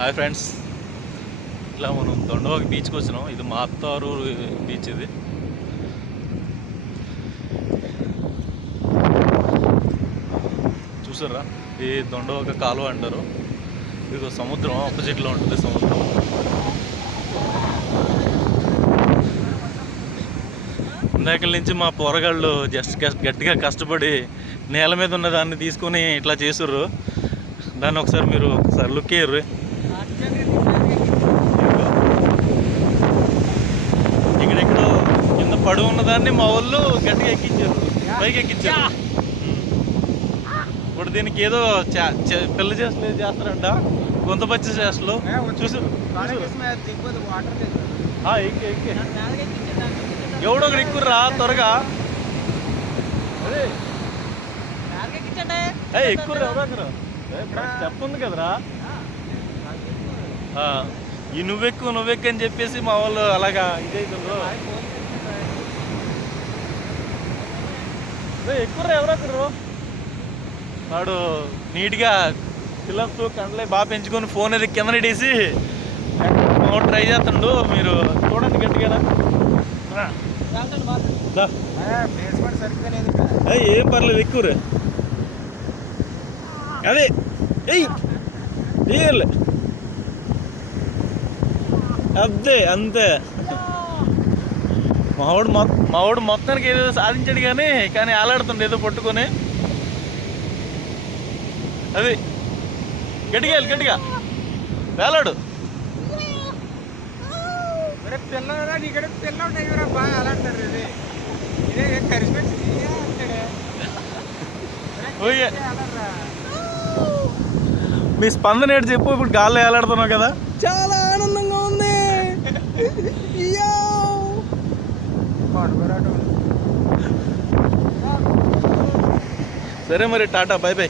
Hi friends, ఇట్లా మనం దొండవాక బీచ్కి వచ్చినాం. ఇది మా అత్తారు బీచ్. ఇది చూసారా, ఇది దొండవాక కాలువ అంటారు. ఇది సముద్రం ఆపోజిట్లో ఉంటుంది. సముద్రం ఇందాకల నుంచి మా పోరగాళ్ళు జస్ట్ గట్టిగా కష్టపడి నేల మీద ఉన్న దాన్ని తీసుకొని ఇట్లా చేస్తుర్రు. దాన్ని ఒకసారి మీరు లుక్ అయ్యారు. ఇక్కడెక్కడో కింద పడువు ఉన్నదాన్ని మా వాళ్ళు గట్టిగా ఎక్కించారు, పైకి ఎక్కించారు. ఇప్పుడు దీనికి ఏదో పిల్ల చేస్తలేదు చేస్తారంట, గుంతపచ్చి చేస్తలు చూసి ఎవడో ఒకటి ఎక్కుర్రా త్వరగా. అదే ఎక్కుర్రా, ఎవరో స్టెప్ ఉంది కదరా. ఈ నువ్వెక్కు అని చెప్పేసి మా వాళ్ళు అలాగా ఇదైతుండ్రు. ఎక్కుర్రా, ఎవరొకరు వాడు నీట్గా ఫిలప్స్ కండ్లే బాగా పెంచుకొని ఫోన్ అది కింద నెట్టేసి ట్రై చేస్తుండు. మీరు చూడండి గట్టిగా. ఏం పర్లేదు, ఎక్కువరే. అదే తీయలే, అదే అంతే. మావాడు మొత్తానికి ఏదో సాధించాడు, కానీ ఆలాడుతుండే ఏదో పట్టుకొని. అది గట్టిగా వేలాడు. మీ స్పందన ఏంటి చెప్పు. ఇప్పుడు గాల్లో వేలాడుతున్నావు కదా, చాలా ఆనందంగా ఉంది. సరే మరి, టాటా, బై బై.